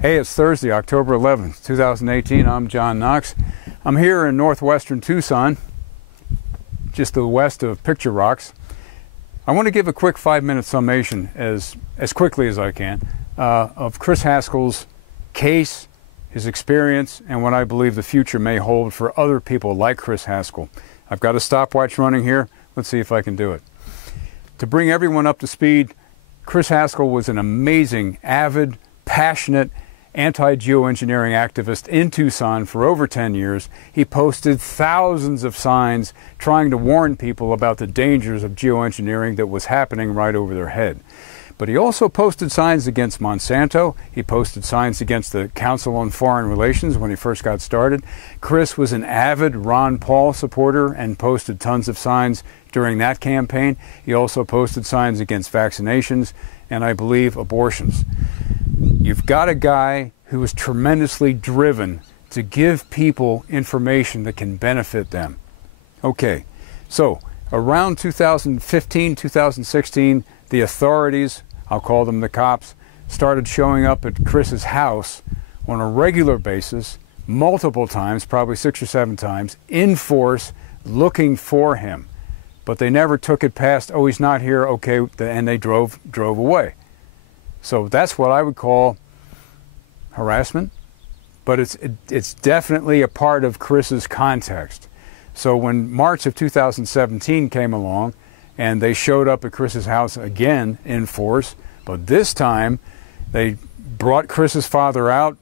Hey, it's Thursday, October 11th, 2018. I'm John Knox. I'm here in northwestern Tucson, just to the west of Picture Rocks. I want to give a quick 5-minute summation as quickly as I can of Chris Haskell's case, his experience, and what I believe the future may hold for other people like Chris Haskell. I've got a stopwatch running here. Let's see if I can do it. To bring everyone up to speed, Chris Haskell was an amazing, avid, passionate, anti-geoengineering activist in Tucson for over 10 years. He posted thousands of signs trying to warn people about the dangers of geoengineering that was happening right over their head. But he also posted signs against Monsanto. He posted signs against the Council on Foreign Relations when he first got started. Chris was an avid Ron Paul supporter and posted tons of signs during that campaign. He also posted signs against vaccinations and, I believe, abortions. You've got a guy who is tremendously driven to give people information that can benefit them. Okay, so around 2015, 2016, the authorities, I'll call them the cops, started showing up at Chris's house on a regular basis, multiple times, probably 6 or 7 times, in force, looking for him. But they never took it past, oh, he's not here, okay, and they drove away. So that's what I would call harassment, but it's definitely a part of Chris's context. So when March of 2017 came along and they showed up at Chris's house again in force, but this time they brought Chris's father out,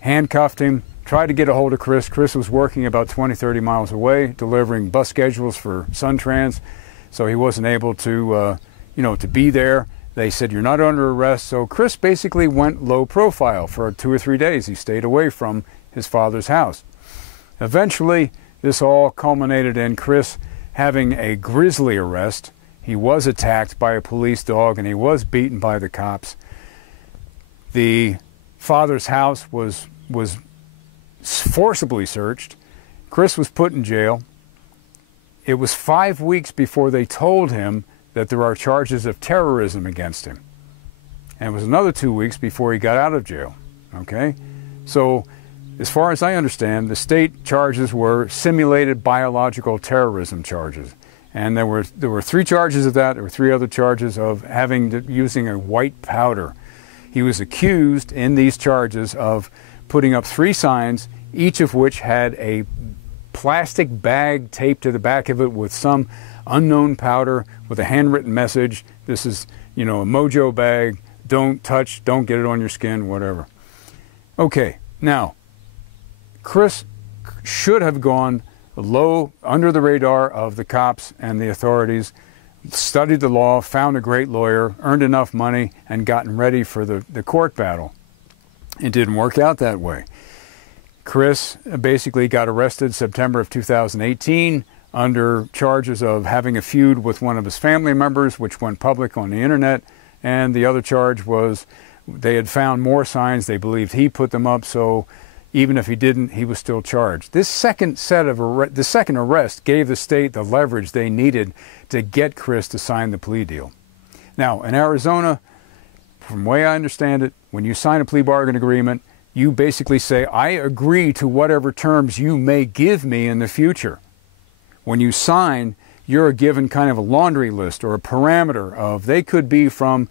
handcuffed him, tried to get a hold of Chris. Chris was working about 20-30 miles away, delivering bus schedules for Suntrans, so he wasn't able to, to be there. They said, you're not under arrest. So Chris basically went low profile for 2 or 3 days. He stayed away from his father's house. Eventually, this all culminated in Chris having a grisly arrest. He was attacked by a police dog and he was beaten by the cops. The father's house was forcibly searched. Chris was put in jail. It was 5 weeks before they told him that there are charges of terrorism against him. And it was another 2 weeks before he got out of jail. Okay? So, as far as I understand, the state charges were simulated biological terrorism charges. And there were 3 charges of that. There were 3 other charges of using a white powder. He was accused in these charges of putting up 3 signs, each of which had a plastic bag taped to the back of it with some unknown powder with a handwritten message. This is, a mojo bag. Don't touch, don't get it on your skin, whatever. Okay, now, Chris should have gone low, under the radar of the cops and the authorities, studied the law, found a great lawyer, earned enough money, and gotten ready for the court battle. It didn't work out that way. Chris basically got arrested September of 2018 under charges of having a feud with one of his family members, which went public on the internet, and the other charge was they had found more signs. They believed he put them up, so even if he didn't, he was still charged. This second arrest gave the state the leverage they needed to get Chris to sign the plea deal. Now, in Arizona, from the way I understand it, when you sign a plea bargain agreement, you basically say, I agree to whatever terms you may give me in the future. When you sign, you're given kind of a laundry list or a parameter of, they could be from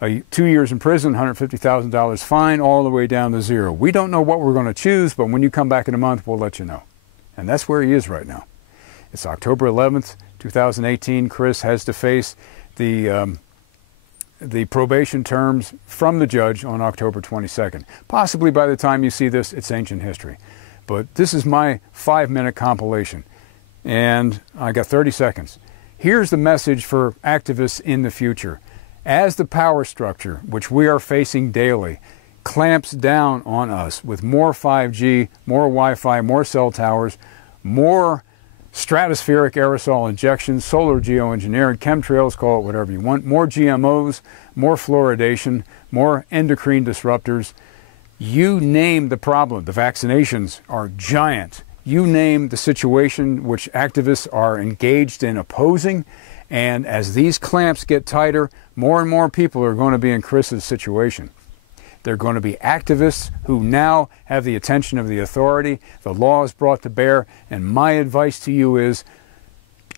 2 years in prison, $150,000 fine, all the way down to 0. We don't know what we're going to choose, but when you come back in a month, we'll let you know. And that's where he is right now. It's October 11th, 2018. Chris has to face the probation terms from the judge on October 22nd. Possibly by the time you see this, it's ancient history. But this is my 5-minute compilation. And I got 30 seconds. Here's the message for activists in the future. As the power structure, which we are facing daily, clamps down on us with more 5G, more Wi-Fi, more cell towers, more stratospheric aerosol injections, solar geoengineering, chemtrails, call it whatever you want, more GMOs, more fluoridation, more endocrine disruptors. You name the problem. The vaccinations are giant. You name the situation which activists are engaged in opposing, and as these clamps get tighter, more and more people are going to be in Chris's situation. They're going to be activists who now have the attention of the authority. The law is brought to bear, and my advice to you is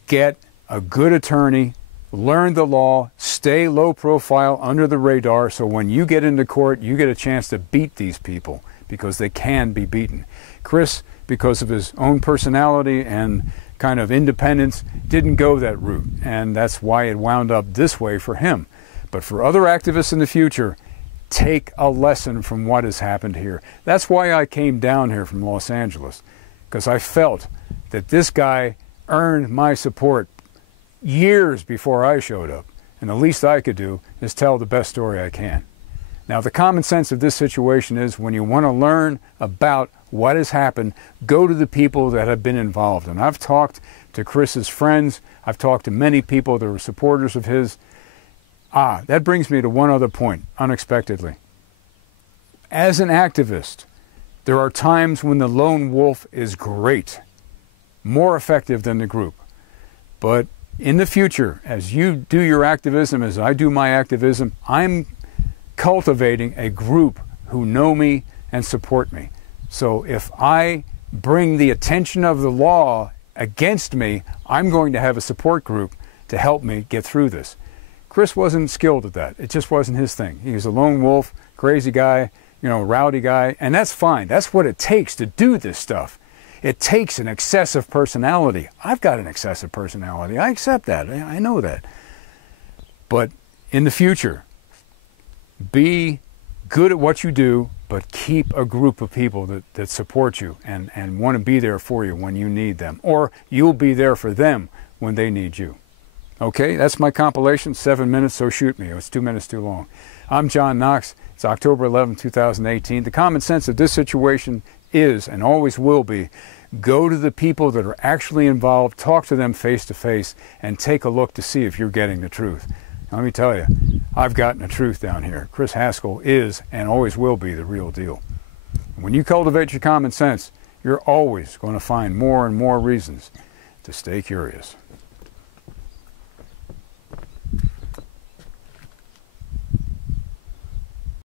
get a good attorney, learn the law, stay low profile under the radar, so when you get into court, you get a chance to beat these people, because they can be beaten. Chris, because of his own personality and kind of independence, didn't go that route, and that's why it wound up this way for him. But for other activists in the future, take a lesson from what has happened here. That's why I came down here from Los Angeles, because I felt that this guy earned my support years before I showed up, and the least I could do is tell the best story I can. Now, the common sense of this situation is when you want to learn about what has happened, go to the people that have been involved. And I've talked to Chris's friends. I've talked to many people that were supporters of his. That brings me to one other point, unexpectedly. As an activist, there are times when the lone wolf is great, more effective than the group. But in the future, as you do your activism, as I do my activism, I'm cultivating a group who know me and support me. So if I bring the attention of the law against me, I'm going to have a support group to help me get through this. Chris wasn't skilled at that. It just wasn't his thing. He was a lone wolf, crazy guy, rowdy guy, and that's fine. That's what it takes to do this stuff. It takes an excessive personality. I've got an excessive personality. I accept that. I know that. But in the future, be good at what you do, but keep a group of people that support you and want to be there for you when you need them. Or you'll be there for them when they need you. Okay, that's my compilation, 7 minutes, so shoot me. It was 2 minutes too long. I'm John Knox. It's October 11, 2018. The common sense of this situation is, and always will be, go to the people that are actually involved, talk to them face to face, and take a look to see if you're getting the truth. Let me tell you, I've gotten the truth down here. Chris Haskell is and always will be the real deal. When you cultivate your common sense, you're always going to find more and more reasons to stay curious.